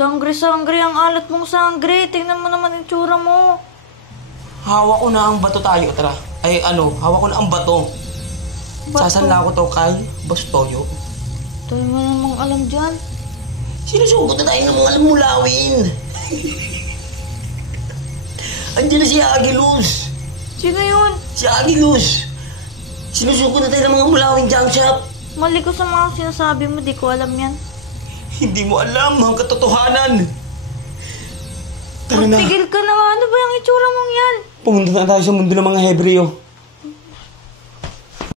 Sangre-sangre, ang alat mong sangre. Tingnan mo naman yung tsura mo. Hawak ko na ang bato tayo, tara. Hawak ko na ang bato. Sasanla ko to kay Bastoyo. Tayo mo namang alam dyan. Sinusugod na tayo ng mga mulawin. Andiyan na si Agilus. Sino yun? Si Agilus. Sinusugod na tayo ng mga mulawin junk shop. Mali ko sa mga sinasabi mo, di ko alam yan. Hindi mo alam ang katotohanan. Tara na. Magpigil ka na nga. Ano ba yung itsura mong yan? Pumunta na tayo sa mundo ng mga Hebreo.